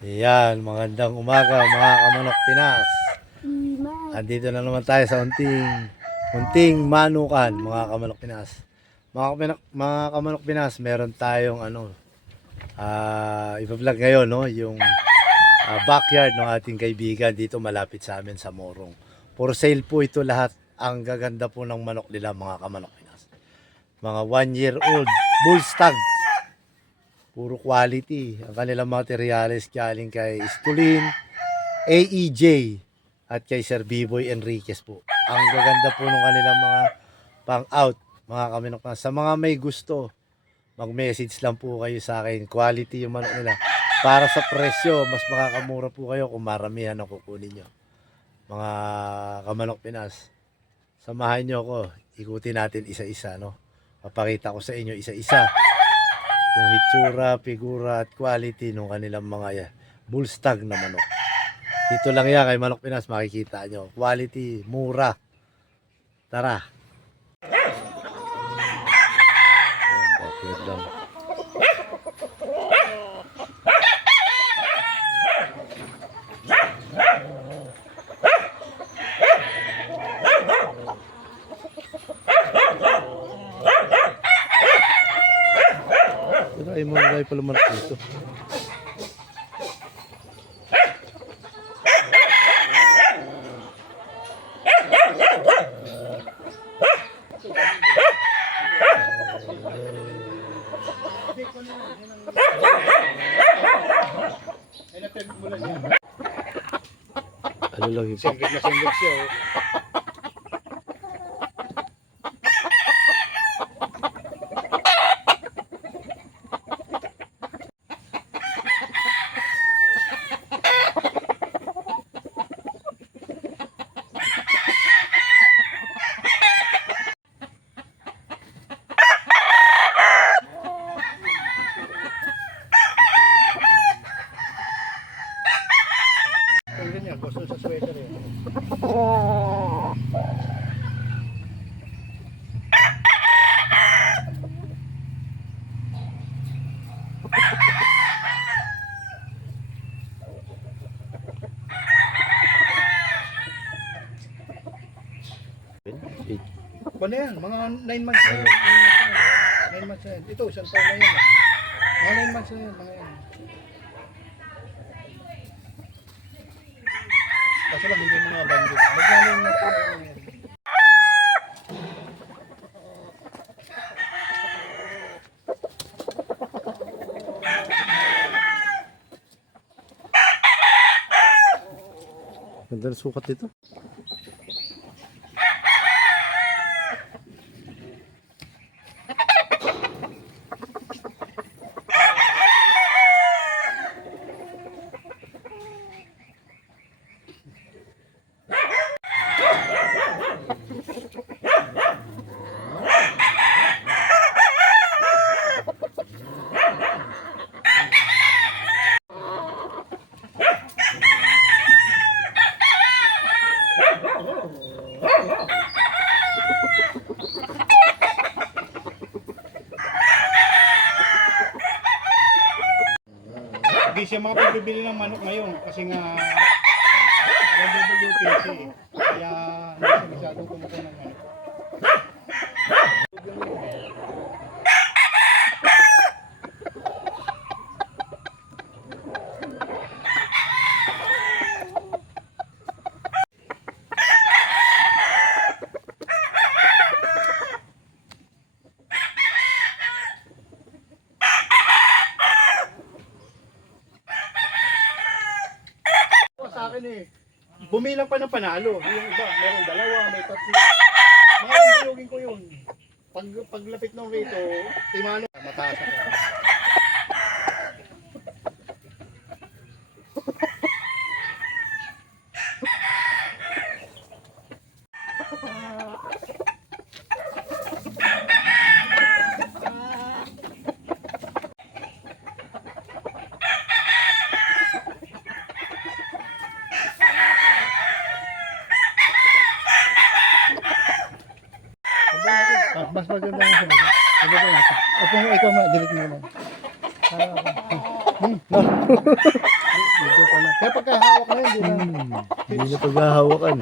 Ayan, magandang umaga mga kamanok Pinas. Andito na naman tayo sa unting manukan mga kamanok Pinas. Mga kamanok Pinas, meron tayong iba-vlog ngayon, no? Yung backyard ng ating kaibigan dito malapit sa amin sa Morong. For sale po ito lahat. Ang gaganda po ng manok nila mga kamanok Pinas. Mga 1-year-old bull stag. Puro quality. Ang kanilang materials galing kay Stulin, AEJ, at kay Sir Biboy Enriquez po. Ang gaganda po ng kanilang mga pang-out, mga kaminok na. Sa mga may gusto, mag-message lang po kayo sa akin. Quality yung manok nila. Para sa presyo, mas makakamura po kayo kung maramihan ang kukunin nyo. Mga kamanok Pinas, samahan nyo ako. Ikutin natin isa-isa, no? Papakita ko sa inyo isa-isa yung hitsura, figura at quality ng kanilang mga bull stag na manok. Dito lang yan kay Manok Pinas, makikita nyo. Quality, mura. Tara. Bakit lang. Pero ay mga gaya pala manok dito. Ano lang yung Singgit na singgit siya. Tingnan niya, gusto sa sweater eh. Ano yan? Mga 9 months na yan. 9 months na yan. Ito, isang taon na yan. Mga 9 months na yan. Mga yan. Kaso lang hindi mga bandit. Maglalay na po. ganda ng sukat dito. Hindi siya makapagbibili ng manok ngayon kasi nga WWPC eh. Kaya hindi siya masyadong kumukuha ng manok. Sa akin eh, bumilang pa ng panalo. Yung iba, meron dalawa, may tatlo. Maraming bilogin ko yun. Paglapit ng rito, timano, mataas ako. Mas maganda yung sinabi. Maganda yung sinabi. Opo, ikaw ma, delete mo na. No. Medyo ka na. Kaya pagka hawak na yun, di na. Hindi na paghahawakan.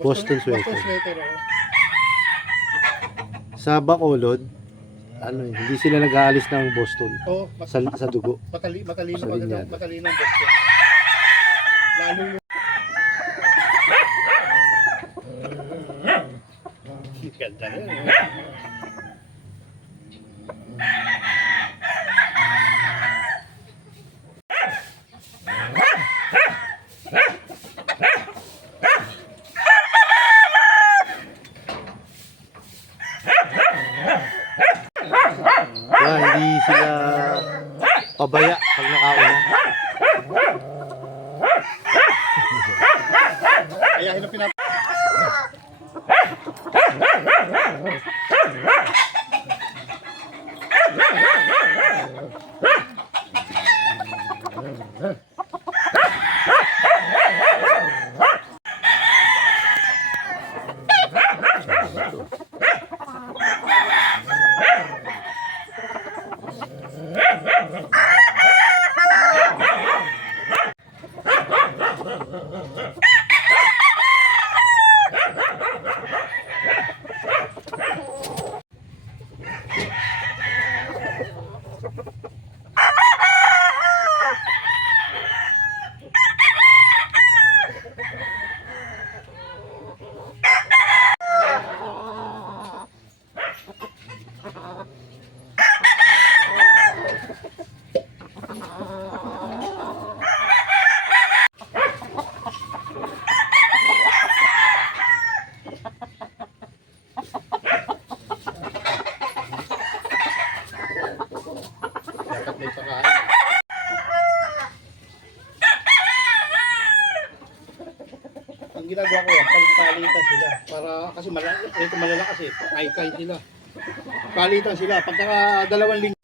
Boston sweater. Boston sweater, oh. Sa Bacolod, ano hindi sila nag-aalis ng Boston Oh, sa dugo. matalino Sa linyada. matalino ang Boston. Lalo yung ganda na yun. Kaya hindi sila pabaya pag nakauna. Kaya yun ang pinap... Dapat may pakain. Ang ginagawa ko, pagpalitan sila. Para, kasi malalakas eh. Kay sila. Palitan sila. Pagka dalawang linggo.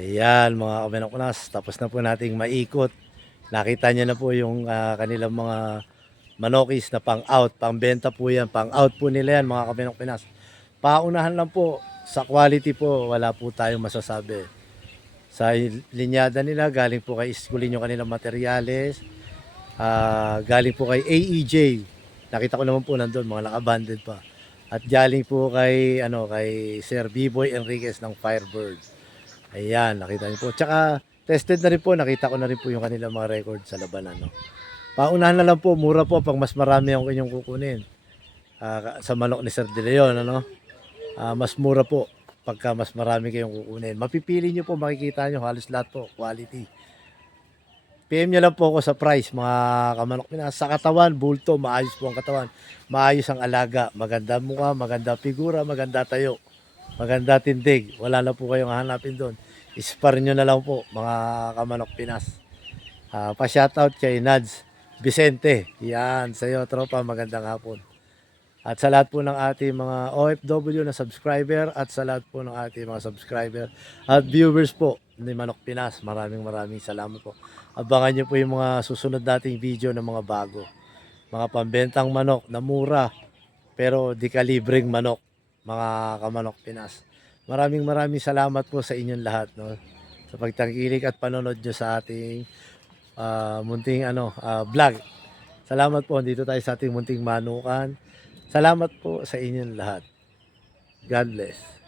Ayan mga kabenoknas, tapos na po nating maikot. Nakita niyo na po yung kanilang mga manokis na pang-out, pang-benta po yan, pang-out po nila yan mga kabenoknas. Paunahan lang po, sa quality po, wala po tayong masasabi. Sa linyada nila, galing po kay Iskulin yung kanilang materyales, galing po kay AEJ, nakita ko naman po nandun, mga naka-banded pa. At galing po kay, kay Sir B-Boy Enriquez ng Firebird. Ayan, nakita niyo po. Tsaka, tested na rin po, nakita ko na rin po yung kanilang mga record sa labanan. No? Paunahan na lang po, mura po pag mas marami ang inyong kukunin. Sa manok ni Sir De Leon, mas mura po pagka mas marami kayong kukunin. Mapipili nyo po, makikita nyo, halos lahat po, quality. PM nyo lang po ako sa price, mga kamanok Pinas. Sa katawan, bulto, maayos po ang katawan. Maayos ang alaga, maganda mukha, maganda figura, maganda tayo. Maganda tindig. Wala na po kayong hahanapin doon. Ispar nyo na lang po, mga kamanok Pinas. Pa-shoutout kay Nads Vicente. Yan, sa iyo, tropa. Magandang hapon. At sa lahat po ng ating mga OFW na subscriber at sa lahat po ng ating mga subscriber at viewers po ni Manok Pinas. Maraming salamat po. Abangan nyo po yung mga susunod nating video ng mga bago. Mga pambentang manok na mura pero di kalibreng manok. Mga kamanok Pinas. Maraming salamat po sa inyong lahat, no, sa pagtangkilik at panonood nyo sa ating munting vlog. Salamat po, dito tayo sa ating munting manukan. Salamat po sa inyong lahat. God bless.